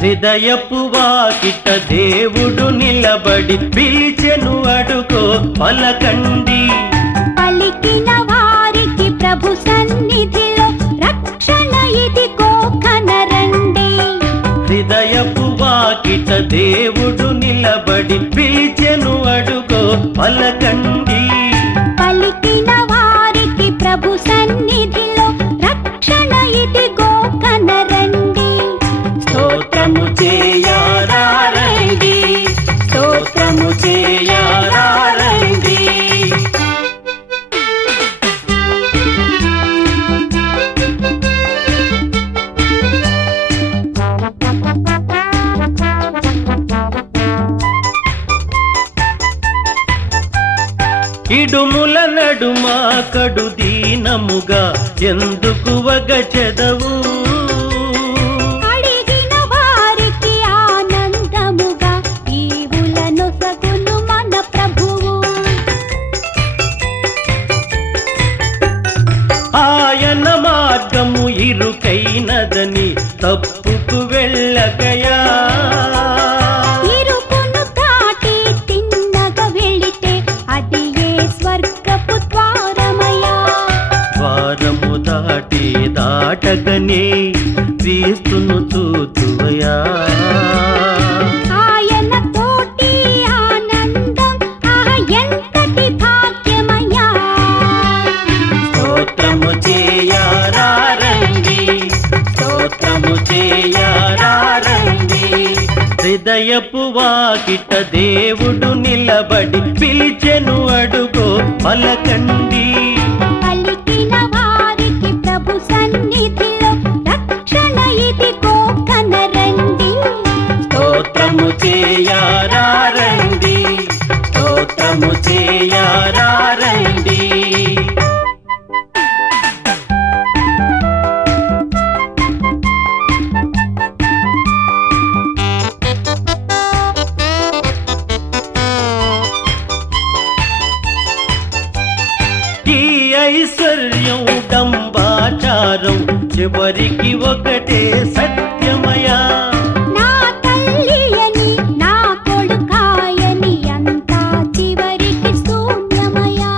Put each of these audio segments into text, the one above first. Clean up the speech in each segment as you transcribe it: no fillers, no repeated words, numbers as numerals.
హృదయపు వాకిట దేవుడు నిలబడి పిలిచెను అడుగో పలకండి. పలికిన వారికి ప్రభు సన్నిధిలో రక్షణ ఇదిగో కనరండి. హృదయపు వాకిట దేవుడు నిలబడి పిలిచెను అడుగో పలకండి. పలికిన వారికి ప్రభు సన్నిధిలో రక్షణ ఇదిగో కనరండి. స్తోత్రము చేయారారండి, స్తోత్రము చేయారారండి. ఇడుముల నడుమ కడు దీనముగా ఎందుకు వగచెదవు? అడిగిన వారికి ఆనందముగా ఈవులను సగును మన ప్రభువు. ఆయన మార్గము ఇరుకైనదని తప్పుకు వెళ్ళగయా. ఇరుకును దాటి తిన్నగా వెళితే అది ఏ స్వర్గపు ద్వారమయ్యా. ద్వారము దాటి దాటగనే క్రీస్తును చూతువయా. ఆయన తోటి ఆనందం ఎంతటి భాగ్యమయ్యా. స్తోత్రము చేయారారండి, స్తోత్రము చేయారారండి. హృదయపు వాకిట దేవుడు నిలబడి పిలిచెను అడుగో పలకండి. పలికిన వారికి ప్రభు సన్నిధిలో రక్షణ ఇదిగో కనరండి. స్తోత్రము చేయారారండి, స్తోత్రము చేయారారండి. ఈ ఐశ్వర్యం డంబాచారం చివరికి ఒకటే సత్యమయా. నా తల్లి అని నా కొడుకాయని అంతా చివరికి శూన్యమయ్యా.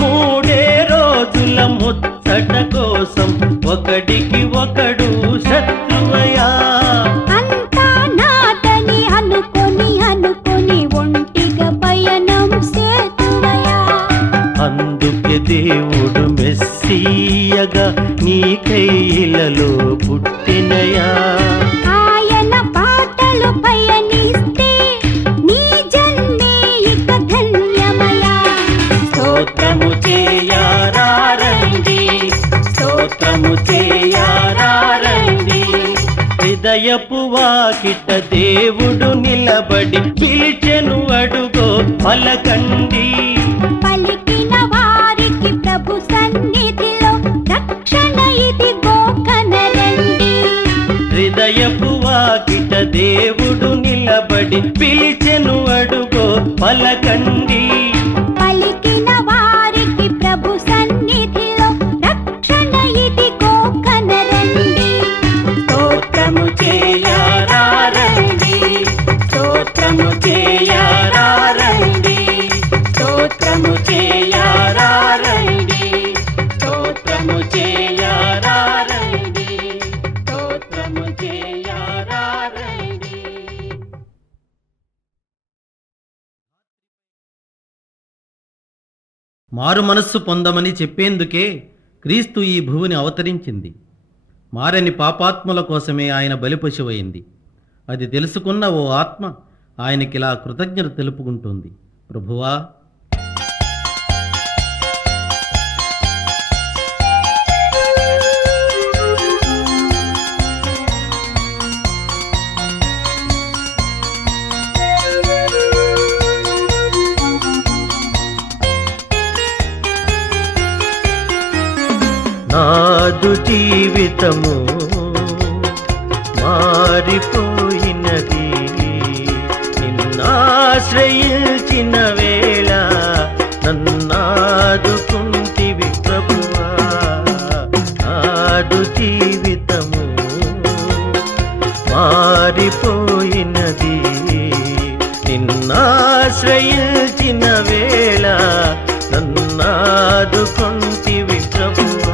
మూడే రోజుల ముచ్చట కోసం ఒకడికి ఒకడు శత్రువయా. అంతా నాదని అనుకొని ఒంటిగా పయనం సేతువయ్యా. అందుకే దేవుడు మెస్సీయగా నీ కైలలో పుట్టినయా. ఆయన పాటలు పయనిస్తే నీ జన్మే ఇక ధన్యమయ్యా. స్తోత్రము చేయారారండి, స్తోత్రము చేయారారండి. హృదయపు వాకిట దేవుడు నిలబడి పిలిచెను అడుగో పలకండి. పలికిన వారికి ప్రభు సన్నిధిలో రక్షణ ఇదిగో కనరండి. హృదయపు వాకిట దేవుడు నిలబడి పిలిచెను అడుగో పలకండి. పలికిన వారికి ప్రభు సన్నిధిలో రక్షణ ఇదిగో కనరండి. స్తోత్రము చేయారారండి, స్తోత్రము చేయారారండి, స్తోత్రము చేయారారండి, స్తోత్రము చేయారారండి, స్తోత్రము చేయారారండి. మారు మనస్సు పొందమని చెప్పేందుకే క్రీస్తు ఈ భూమిని అవతరించింది. మారని పాపాత్ముల కోసమే ఆయన బలిపశువైంది. అది తెలుసుకున్న ఓ ఆత్మ ఆయనకిలా కృతజ్ఞత తెలుపుకుంటుంది. ప్రభువా, నాదు జీవితము మారిపోయినది, నిన్నాశ్రయించిన వేళ నన్నాదుకుంటివి ప్రభువా. నా నాదు జీవితము మారిపోయినది. నిన్నాశ్రయించిన వేళ నన్నాదుకొంటివి ప్రభువా.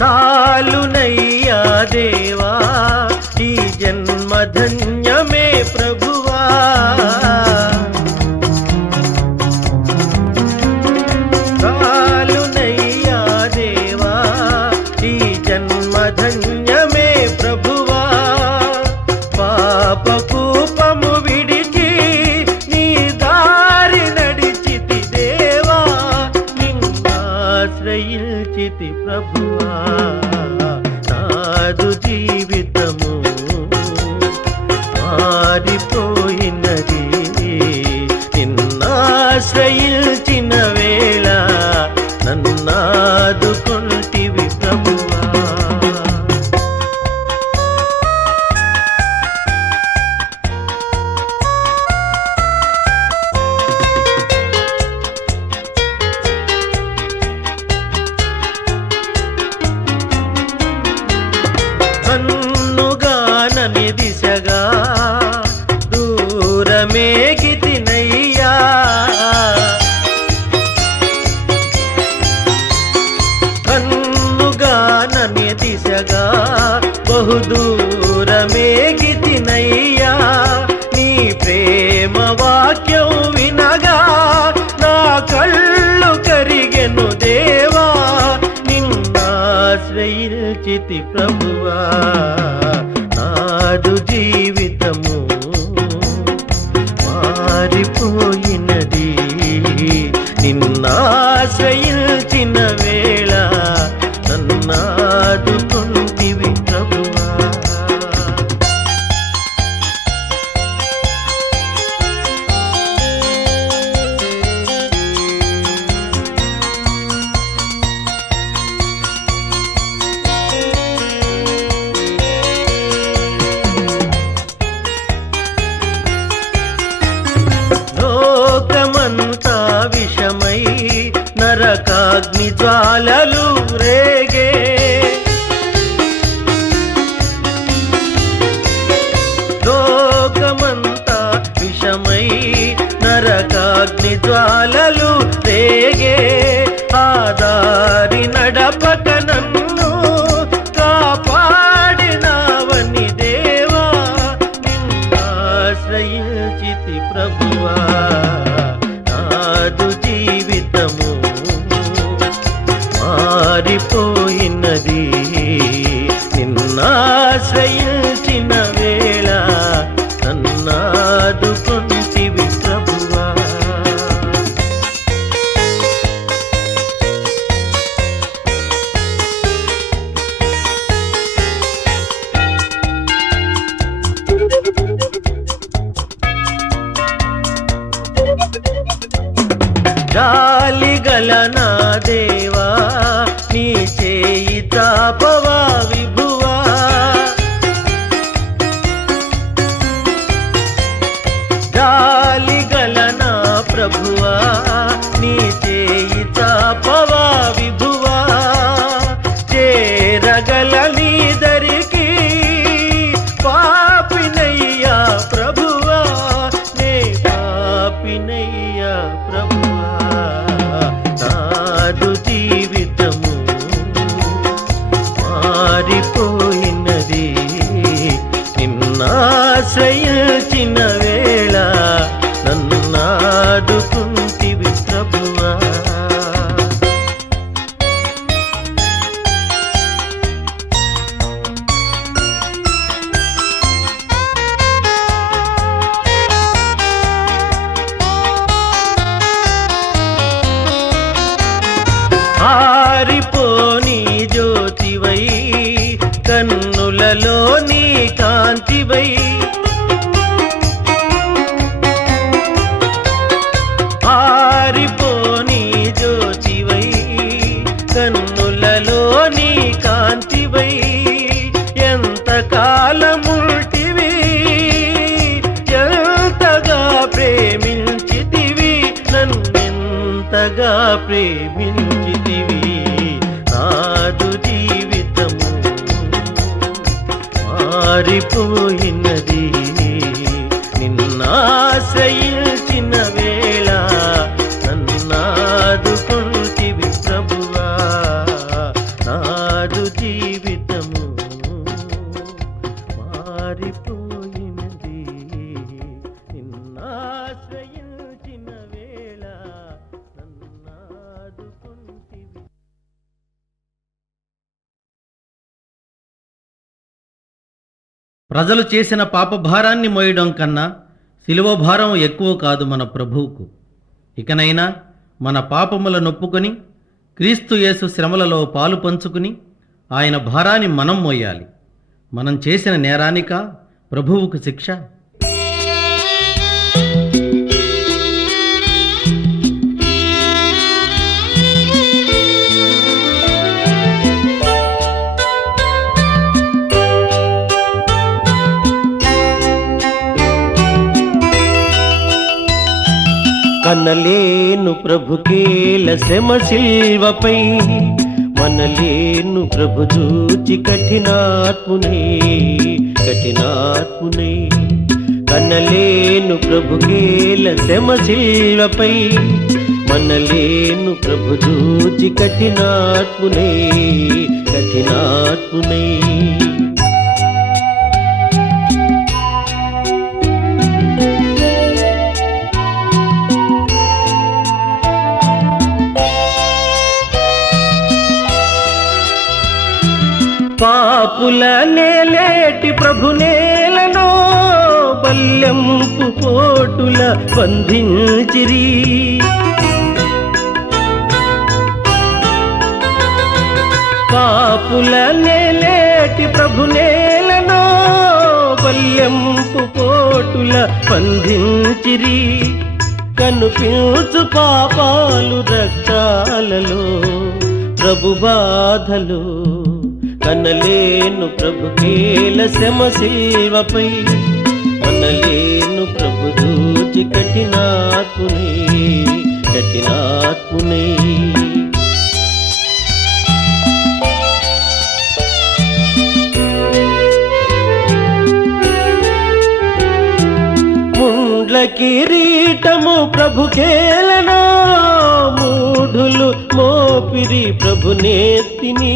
చాలునయ్యా దేవా ఈ జన్మ ధన్యమే ప్రభువా. చాలునయ్యా దేవా ఈ జన్మ ధన్యమే ప్రభువా. పాపకూపము విడిచి నీ దారి నడిచితి దేవా, నిన్నాశ్రయించితి ప్రభువా. నాదు జీవితము మారిపోయినది. నిన్నాశ్రయించిన వేళ నన్నాదుకొంటివి ప్రభువా. కన్నుగానని దిశగా దూరమేగితినయ్యా. కన్నుగానని దిశగా బహుదూరమేగితినయ్యా. నీ ప్రేమ వాక్యం వినగా నా కళ్ళు కరిగెను దేవా, నిన్నాశ్రయించితి ప్రభువా. నాదు జీవితము మారిపోయినది. నిన్నాశ్రయించిన వేళ నన్నాదుకొంటివి ప్రభువా. లోకమంతా విషమై నరకాగ్ని జ్వాలలు రేగే. లోకమంతా విషమై నరకాగ్ని జ్వాలలు రేగే. ఆదారి నడపక నన్ను కాపాడినావని దేవా, నిన్నాశ్రయించితి ప్రభువా. నాదు జీవితము మారిపోయినది. నిన్నాశ్రయించిన వేళ నన్నాదుకొంటివి ప్రభువా. జాలిగల నా దేవా నీ చేయి చాపవా విభువా. జాలిగల నా ప్రభువా నీ చేయి చాపవా విభువా. చేరగల నీ దరికి పాపినయ్యా ప్రభువా, నే పాపినయ్యా ప్రభువా. నాదు జీవితము ప్రేమించితివి నాదు జీవితము మారిపోయినది నిన్నాశ్రయించిన వేళ నన్నాదుకుంటివి ప్రభువా నాదు జీవితము మారిపోయినది నిన్నాశ్రయించిన వేళ నన్నాదుకుంటివి. ప్రజలు చేసిన పాపభారాన్ని మోయడం కన్నా శిలువ భారం ఎక్కువ కాదు మన ప్రభువుకు. ఇకనైనా మన పాపముల నొప్పుకొని క్రీస్తు యేసు శ్రమలలో పాలు పంచుకుని ఆయన భారాన్ని మనం మోయాలి. మనం చేసిన నేరానిక ప్రభువుకు శిక్ష? కనలేను ప్రభుకేల శ్రమ శిల్వపై మనలేను ప్రభు చూచి కఠినాత్మునే కనలేను ప్రభుకేల శ్రమ శిల్వపై మనలేను ప్రభు చూచి కఠినాత్మునే పాపుల నేలేటి ప్రభు నేలను బల్యంపు పోటుల బంధించిరి పాపుల నేలేటి ప్రభు నేలను బల్యంపు పోటుల బంధించిరి కనుపించు పాపాలు రక్తాలలో ప్రభు బాధలు కనలేను ప్రభుకేల శ్రమ శిల్వపై మనలేను ప్రభు చూచి కఠినాత్మునే ముండ్ల కిరీటము ప్రభుకేలను మూఢులు మోపిరి ప్రభు నేతిని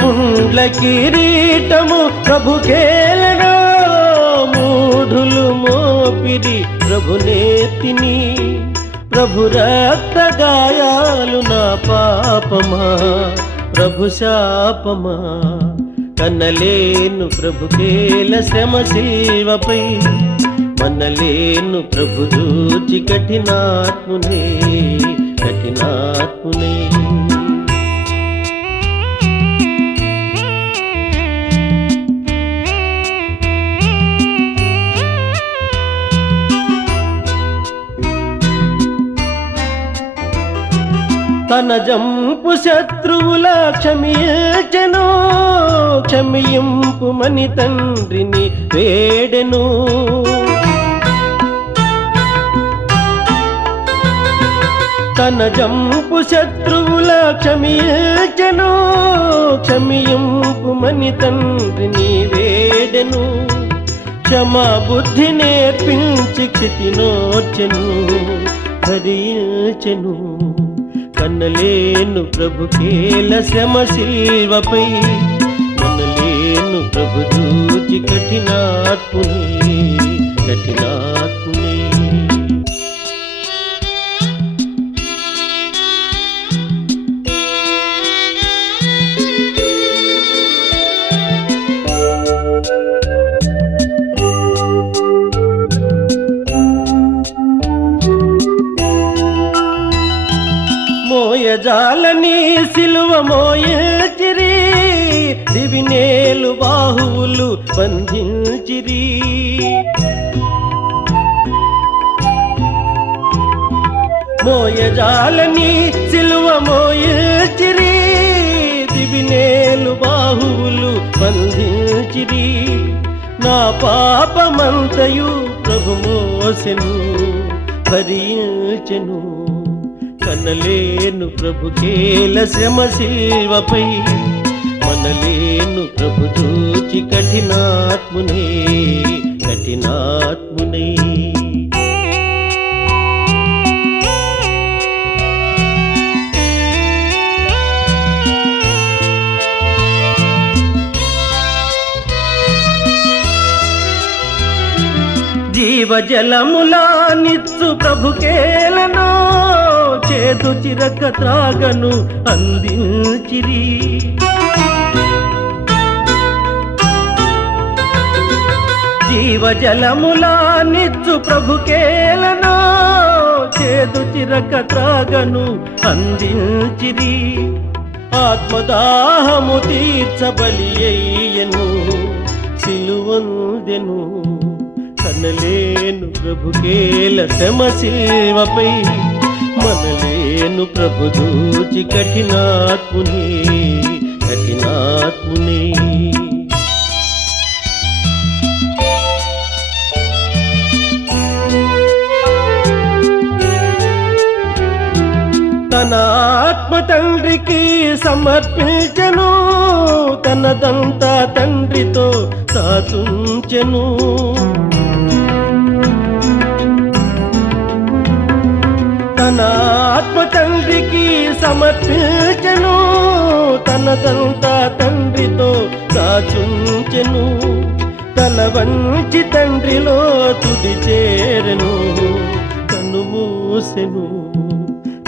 ముండ్ల కిరీటము ప్రభుకేలను మూఢులు మోపిరి ప్రభు నేతిని ప్రభు రక్త గాయాలు నా పాపమా ప్రభు శాపమా కనలేను ప్రభుకేల శ్రమ శిల్వపై మనలేను ప్రభు చూచి కఠినాత్మునే తన జంపు శత్రువుల క్షమింపుమని తండ్రిని వేడెను తన జంపు శత్రువుల క్షమింపుమని తండ్రిని వేడెను క్షమా బుద్ధి నేర్పించి క్షితినోర్చెను భరించెను కనలేను ప్రభుకేల శ్రమ శిల్వపై మనలేను ప్రభు చూచి కఠినాత్మునే మోయజాలని సిలువ మోయచిరి దివినేలు బాహువులు బంధించిరి మోయజాలని సిలువ మోయచిరి దివినేలు బాహువులు బంధించిరి నా పాపమంతయు ప్రభు మోసెను భరించెను. కనలేను ప్రభుకేల శ్రమ శిల్వపై, మనలేను ప్రభు చూచి కఠినాత్మునే కఠినాత్మునే. జీవజలములా నిచ్చు ప్రభుకేలను, చేదు చిరక త్రాగను అందించిరి. జీవజలములా నిచ్చు ప్రభుకేలను, చేదు చిరక త్రాగను అందించిరి. ఆత్మదాహము తీర్చబలి అయ్యను, సిలువందెను. కనలేను ప్రభుకేల శ్రమ శిల్వపై, మనలేను ప్రభు దూచి కఠినాత్మునే కఠినాత్మునే. తన ఆత్మ తండ్రికి సమర్పించెను, తనదంతా తండ్రితో సాతుంచెను. తన ఆత్మ తండ్రికి సమర్పించెను, తనదంతా తండ్రితో సాచుంచెను. తల వంచి తండ్రిలో తుది చేరెను, కన్ను మూసెను.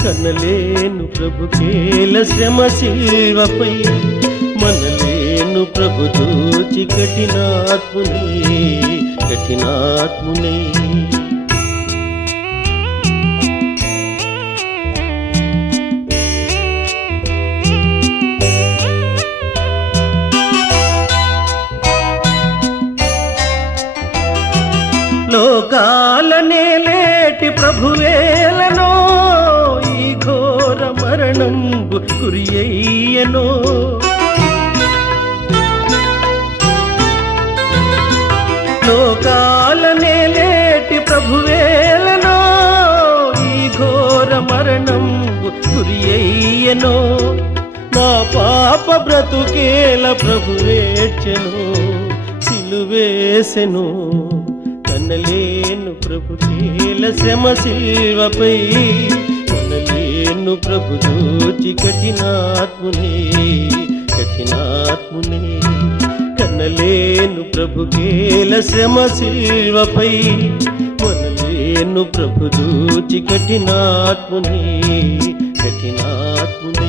కనలేను ప్రభుకేల శ్రమ శిల్వపై, మనలేను ప్రభు దూచి కఠినాత్మునే కఠినాత్మునే. లోకాలనే లేటి ప్రభువేలనో, ఈ ఘోర మరణంబు గురి అయ్యెనో. లోకాలనే లేటి ప్రభువేలనో, ఈ ఘోర మరణంబు గురి అయ్యెనో. నా పాప బ్రతుకేల ప్రభువేడ్చెను, సిలువేసెను. కనలేను ప్రభుకేల శ్రమ శిల్వపై, మనలేను ప్రభు దూచి కఠినాత్మునే కఠినాత్మునే. కనలేను ప్రభుకేల శ్రమ శిల్వపై, మనలేను ప్రభు దూచి కఠినాత్మునే కఠినాత్మునే.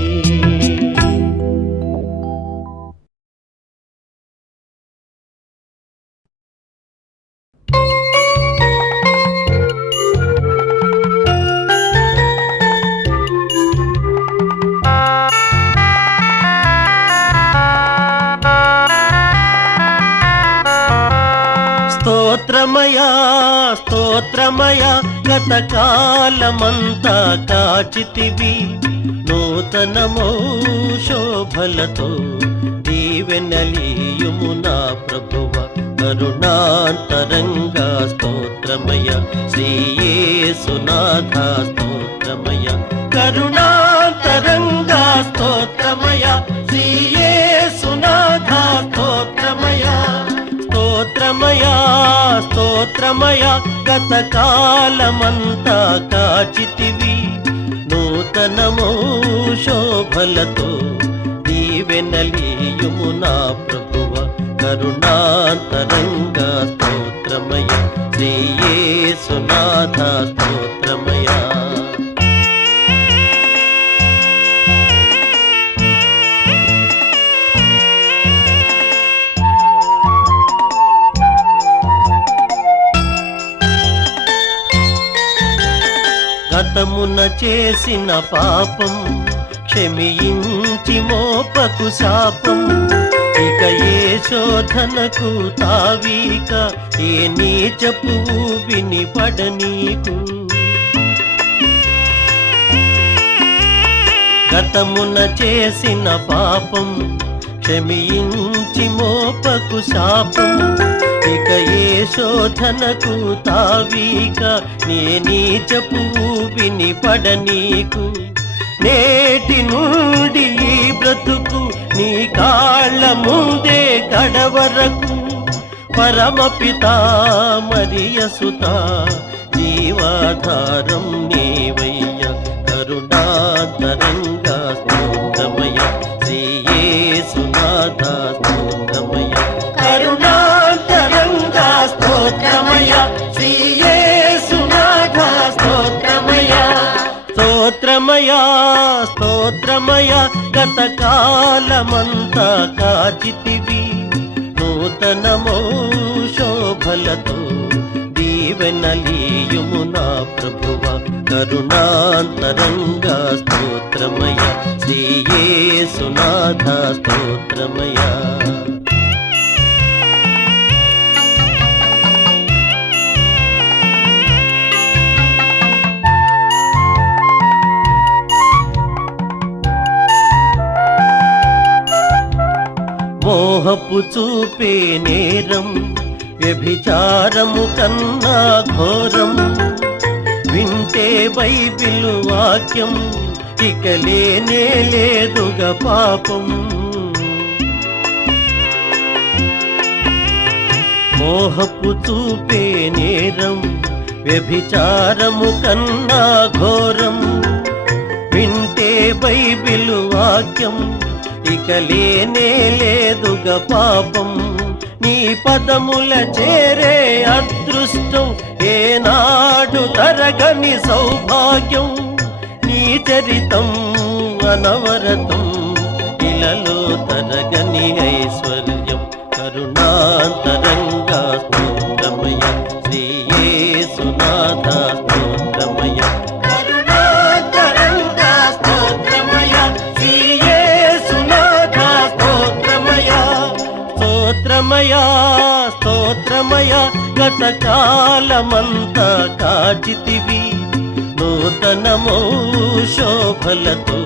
స్తోత్రమయా స్తోత్రమయా, గతకాలమంతా కాచితివి. నూతనమో శోభలతో దీవెనలీయుము నా ప్రభువ. కరుణాంతరంగా స్తోత్రమయ, శ్రీయేసునాథ స్తోత్రమయ. కరుణాంతరంగా స్తోత్రమయ, శ్రీయేసునాథ స్తోత్రమయ. స్తోత్రమయా స్తోత్రమయా, గతకాలమంతా కాచితివి. నూతనమో శోభలతో దీవెనలీయుము నా ప్రభువ. కరుణాంతరంగా స్తోత్రమయ, శ్రీయేసునాథ స్తోత్రమయ. గతమున చేసిన పాపం క్షమించి మోపకు శాపం. ఇక ఏ శోధనకు తావీక, ఏ నీచపు వినిపడ నీకు. గతమున చేసిన పాపం క్షమించి మోపకు శాపం ఇక ఏ శోధనకు తావీక నే నీచపు ఊపిని పడనీకు నేటి నుండి ఈ బ్రతుకు నీ కాళ్ళ ముందే కడవరకు పరమపిత మరియసుత జీవాధారం నీవయ్య కరుణాతరంగా స్తోత్రమయ శ్రీయేసునాథ స్తోత్రమయ కరుణాతరంగా స్తోత్రమయ శ్రీయేసునాథ స్తోత్రమయ స్తోత్రమయ స్తోత్రమయ గతకాలమంతా కాచితివి నూతనమో శోభలతో దీవెనలీయుము నా ప్రభువ కరుణాంతరంగా స్తోత్రమయ శ్రీయేసునాథ స్తోత్రమయ మోహపు చూపే నేరం వ్యభిచారము కన్నా ఘోరం వింటే బైబిల్ వాక్యం ఇక లేనే లేదుగా పాపం మోహపు చూపే నేరం వ్యభిచారము కన్నా ఘోరం వింటే బైబిల్ వాక్యం ఇక లేనే లేదుగా పాపం నీ పదముల చేరే అదృష్టం ఏనాడు తరగని సౌభాగ్యం నీ చరితం అనవరతం ఇలలో తరగని ఐశ్వర్యం కరుణాంతరంగా స్తోత్రమయ శ్రీయేసునాథ స్తోత్రమయ కరుణాంతరంగా స్తోత్రమయ శ్రీయేసునాథ స్తోత్రమయ స్తోత్రమయ స్తోత్రమయ గతకాలమంతా కాచితివి నూతనమో శోభలతో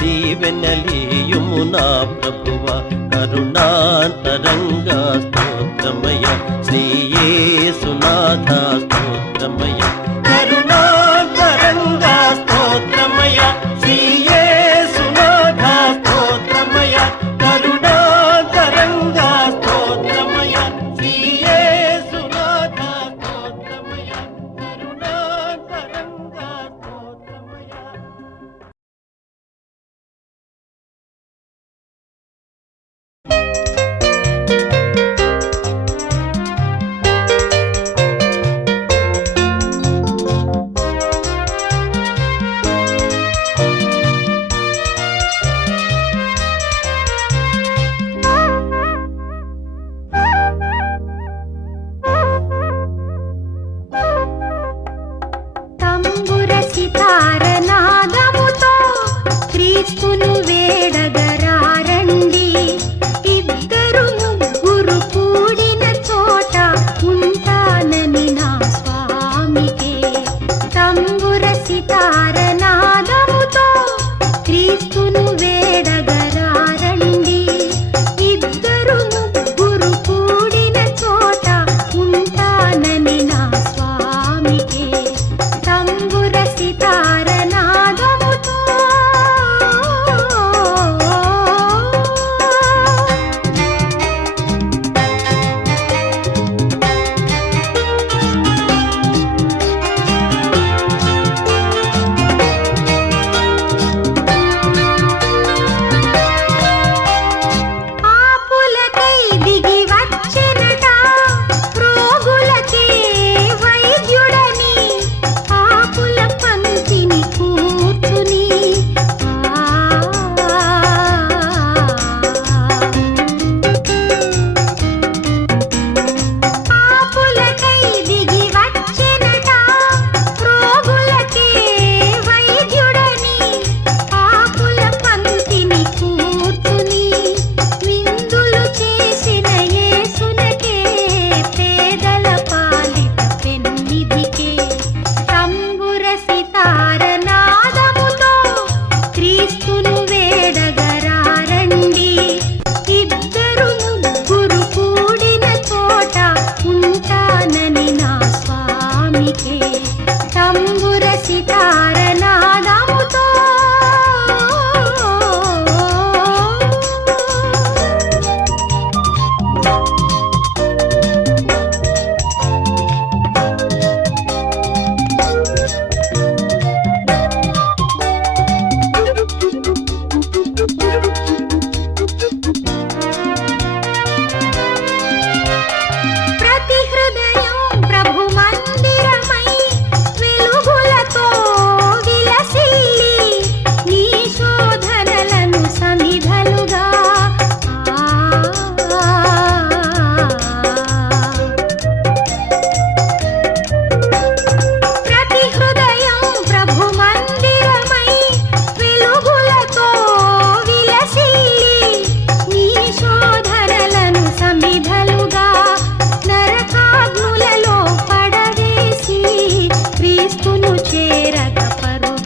దీవెనలీయుము నా ప్రభువ కరుణాంతరంగా స్తోత్రమయ శ్రీయేసునాథ స్తోత్రమయ కరుణాంతరంగా స్తోత్రమయ శ్రీయేసునాథ స్తోత్రమయ కరుణాంతరంగా స్తోత్రమయ శ్రీయేసునాథ స్తోత్రమయ కరుణాంతరంగా స్తోత్రమయ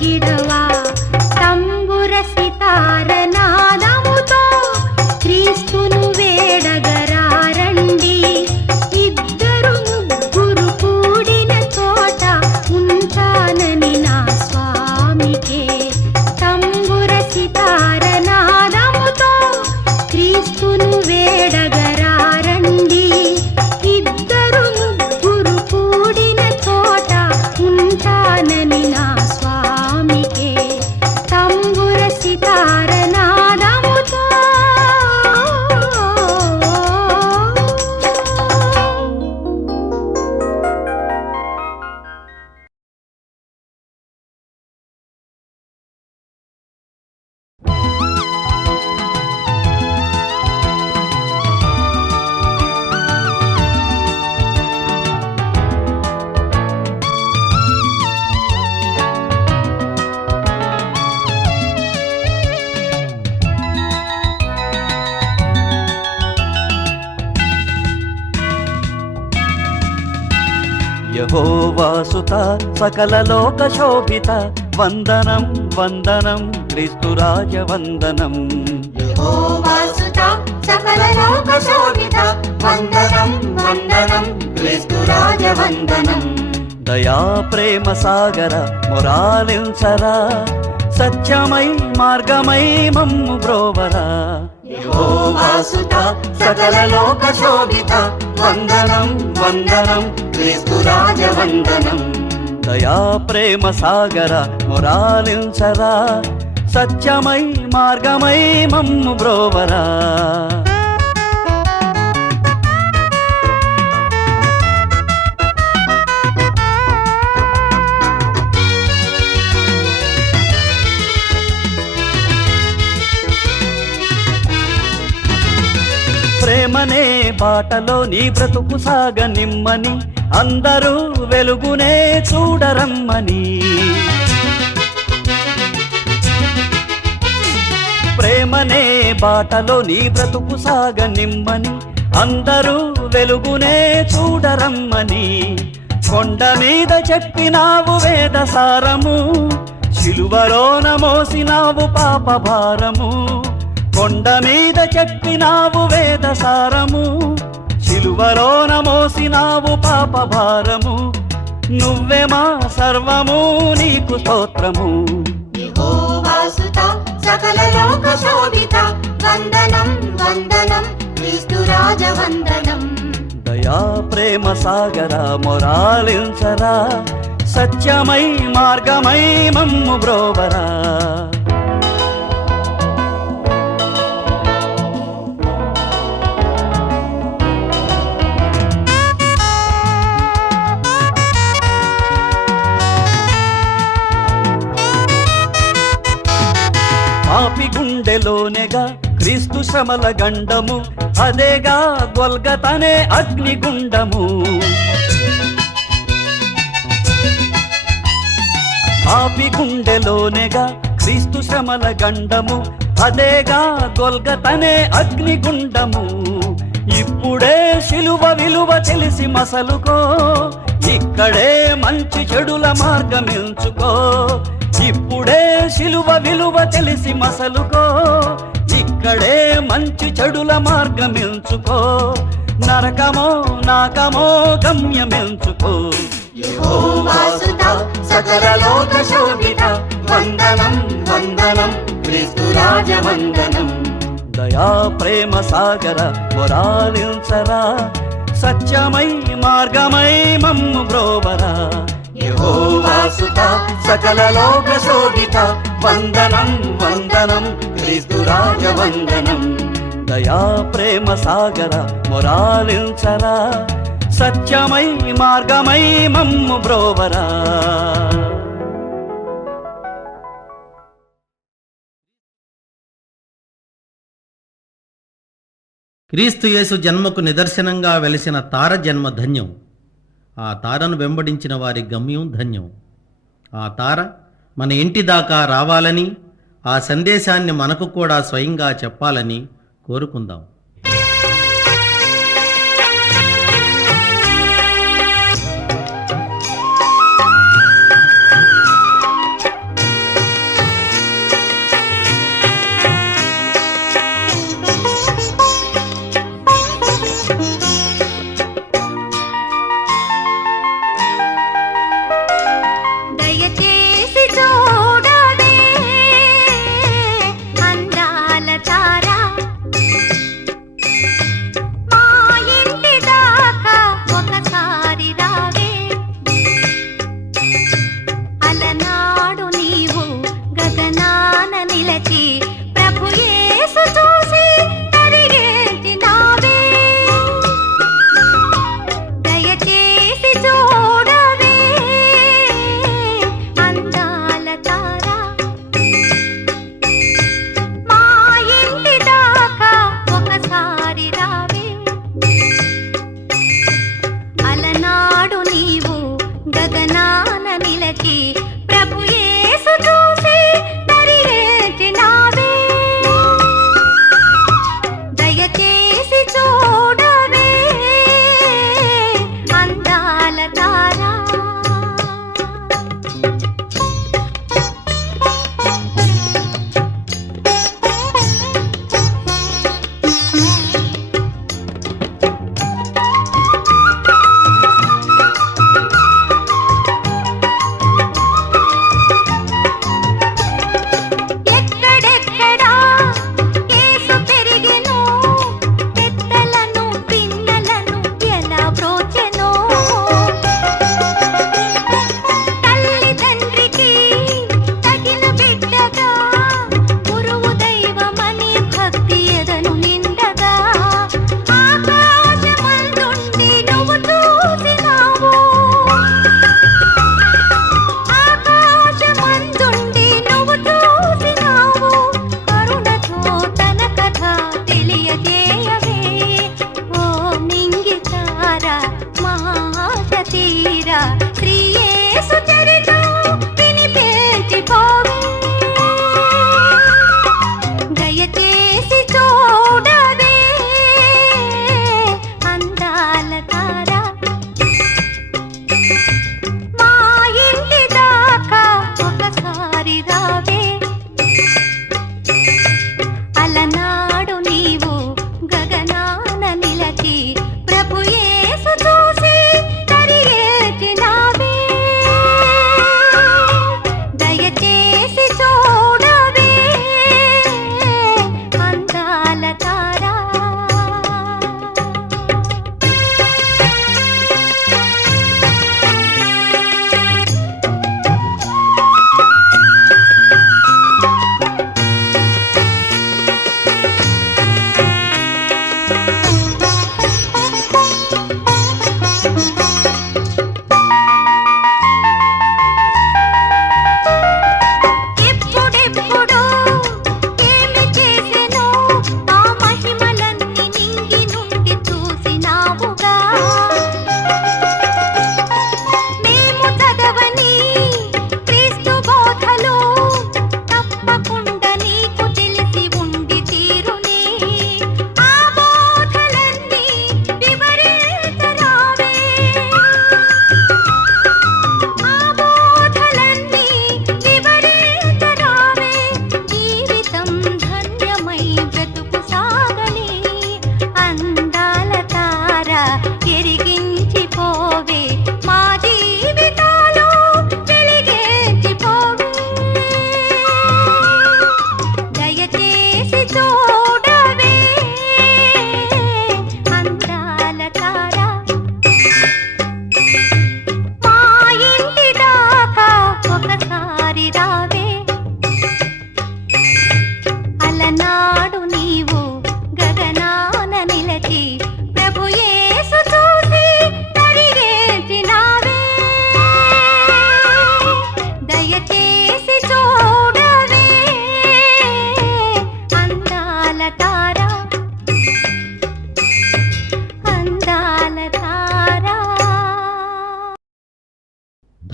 విడవా తంబుర సితార నాదముతో క్రీస్తును వేడగరారండి. ఇద్దరు ముగ్గురు కూడిన చోట ఉంటానని నా స్వామికే తంబుర సితార నాదముతో క్రీస్తును వేడగరారండి. ఇద్దరు ముగ్గురు కూడిన చోట ఉంటానని నా స్వామికే తంబుర సితార నాదముతో. యెహోవాసుత సకల లోక శోభిత వందనం వందనం క్రీస్తురాజ వందనం. యెహోవాసుత సకల లోక శోభిత వందనం వందనం క్రీస్తురాజ వందనం. దయా ప్రేమ సాగర మొరాలించరా సత్యమై మార్గమై మమ్ము బ్రోవరా. యెహోవాసుత సకల లోక శోభిత వందనం వందనం క్రీస్తురాజ వందనం. దయా ప్రేమ సాగర మొరాలించరా సత్యమై మార్గమై మమ్ము బ్రోవరా. ప్రేమనే బాటలో నీ బ్రతుకు సాగ నిమ్మని అందరూ వెలుగునే చూడరమ్మని. ప్రేమనే బాటలో నీ బ్రతుకు సాగ నిమ్మని అందరూ వెలుగునే చూడరమ్మని. కొండ మీద చెప్పినావు వేద సారము శిలువలోన మోసినావు పాప భారము. కొండ మీద చెప్పినావు వేద సారము శిలువలోన మోసినావు పాప భారము. నువ్వే మా సర్వము నీకు స్తోత్రము. యెహోవాసుత సకల లోక శోభిత వందనం వందనం క్రీస్తురాజ వందనం. దయా ప్రేమ సాగర మొరాలించరా సత్యమై మార్గమై మమ్ము బ్రోవరా. పాపి గుండెలోనేగా క్రీస్తు శ్రమల గండము అదేగా గొల్గతనే అగ్నిగుండము. పాపి గుండెలోనేగా క్రీస్తు శ్రమల గండము అదేగా గొల్గతనే అగ్నిగుండము. ఇప్పుడే శిలువ విలువ తెలిసి మసలుకో ఇక్కడే మంచి చెడుల మార్గమించుకో. ఇప్పుడే శిలువ విలువ తెలిసి మసలుకో ఇక్కడే మంచి చెడుల మార్గమించుకో. నరకమో నాకమో గమ్యమించుకో. యెహోవాసుత సకల లోక శోభిత వందనం వందనం క్రీస్తురాజ వందనం. దయా ప్రేమ సాగర మొరాలించరా సత్యమై మార్గమై మమ్ము బ్రోవరా. యెహోవాసుత సకల లోక శోభిత వందనం వందనం క్రీస్తురాజ వందనం. దయా ప్రేమ సాగర మొరాలించరా సత్యమై మార్గమై మమ్ము బ్రోవరా. క్రీస్తు యేసు జన్మకు నిదర్శనంగా వెలిసిన తార జన్మ ధన్యం. ఆ తారను వెంబడించిన వారి గమ్యం ధన్యం. ఆ తార మన ఇంటి దాకా రావాలని, ఆ సందేశాన్ని మనకు కూడా స్వయంగా చెప్పాలని కోరుకుందాం.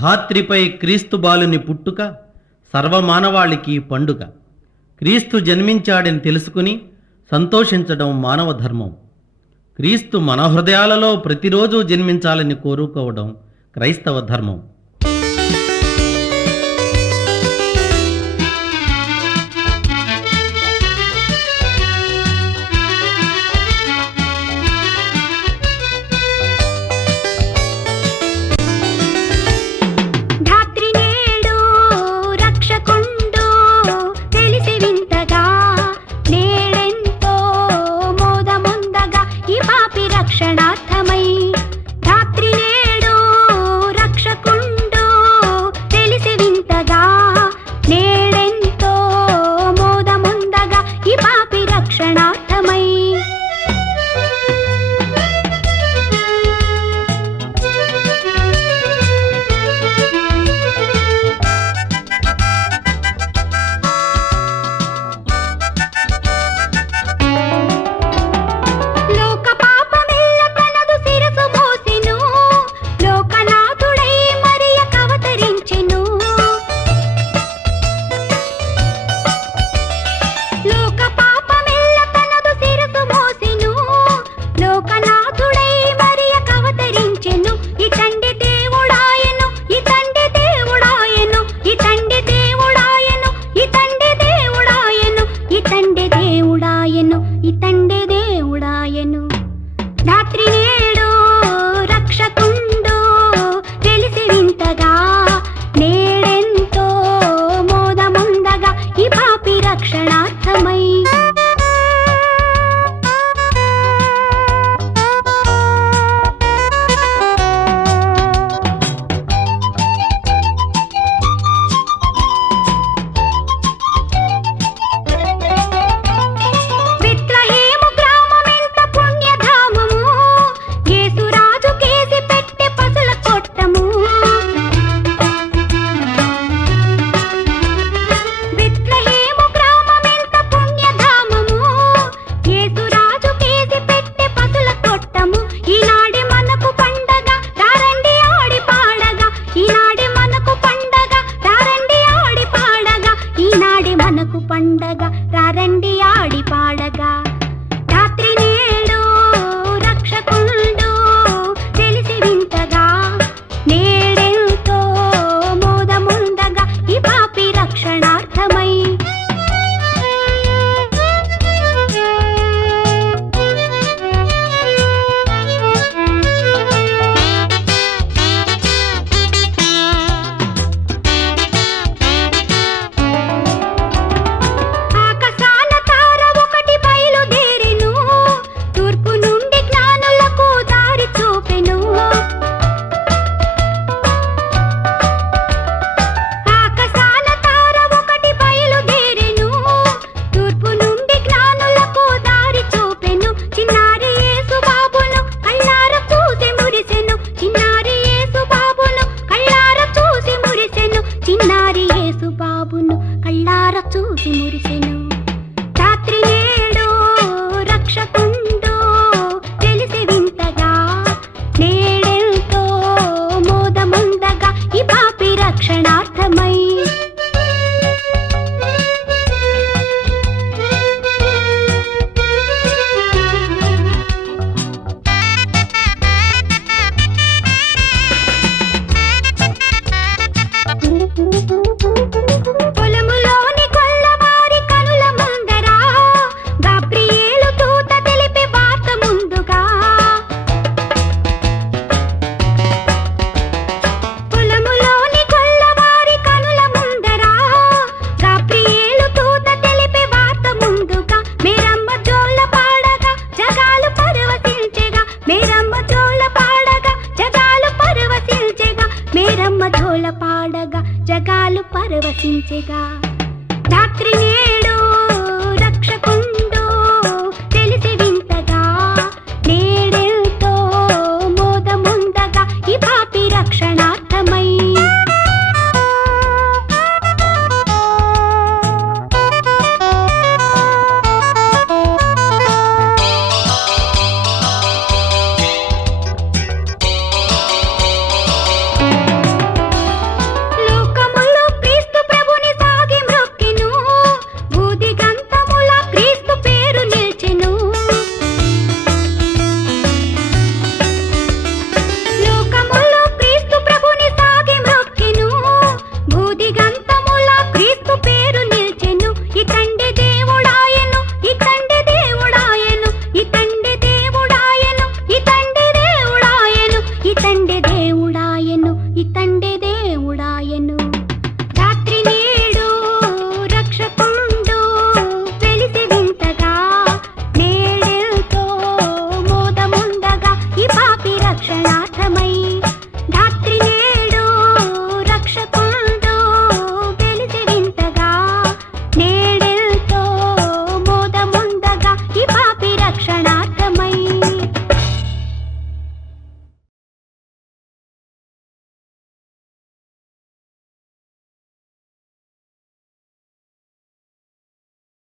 ధాత్రిపై క్రీస్తు బాలుని పుట్టుక సర్వమానవాళికి పండుగ. క్రీస్తు జన్మించాడని తెలుసుకుని సంతోషించడం మానవ ధర్మం. క్రీస్తు మన హృదయాలలో ప్రతిరోజు జన్మించాలని కోరుకోవడం క్రైస్తవ ధర్మం. ధాత్రి నేడు రక్షకుండు తెలిసి వింతగా నేడెంతో మోదముందగా ఈ పాపి రక్షణార్థమై. ధాత్రి నేడు రక్షకుండు తెలిసి వింతగా నేడెంతో మోదముందగా ఈ పాపి రక్షణార్థమై. లోక పాపమెల్ల తనదు శిరసు మోసెను, లోకనాథుడై మరియకవతరించెను. లోక పాపమెల్ల తనదు శిరసు మోసెను, లోకనాథుడై మరియకవతరించెను. ఇతండి దేవుడాయను, ఇతండి దేవుడాయను, ఇతండి దేవుడాయను, ఇతండి దేవుడాయను, ఇతండి దేవుడాయను, ఇతండి దేవుడాయను. ధాత్రి నేడు రక్షకుండు తెలిసి వింతగా నేడెంతో మోదముందగా ఈ పాపి రక్షణార్థమై. బెత్లెహేము గ్రామమెంత పుణ్యధామము, యేసురాజు కేసి పెట్టె పసుల కొట్టము. బెత్లెహేము గ్రామమెంత పుణ్యధామము, యేసురాజు కేసి పెట్టె పసుల కొట్టము. ఈనాడే మనకు పండగ రారండి ఆడి పాడగా, ఈనాడే మనకు పండగ రారండి ఆడి పాడగా, ఈనాడే మనకు పండగ రారండి ఆడి పాడగా. ధాత్రి నేడు రక్షకుండు తెలిసి వింతగా నేడెంతో మోదముందగా ఈ పాపి రక్షణార్థమై. ఆకాశాన తార ఒకటి బయలుదేరెను, తూర్పు నుండి జ్ఞానులకు దారి చూపెను. ఆకాశాన తార ఒకటి బయలుదేరెను, తూర్పు నుండి జ్ఞానులకు దారి చూపెను. చిన్నారి యేసు బాబును కళ్ళార చూసి మురిసెను, చిన్నారి యేసు బాబును కళ్ళార చూసి మురిసెను, చిన్నారి యేసు బాబును కళ్ళార చూసి మురిసెను.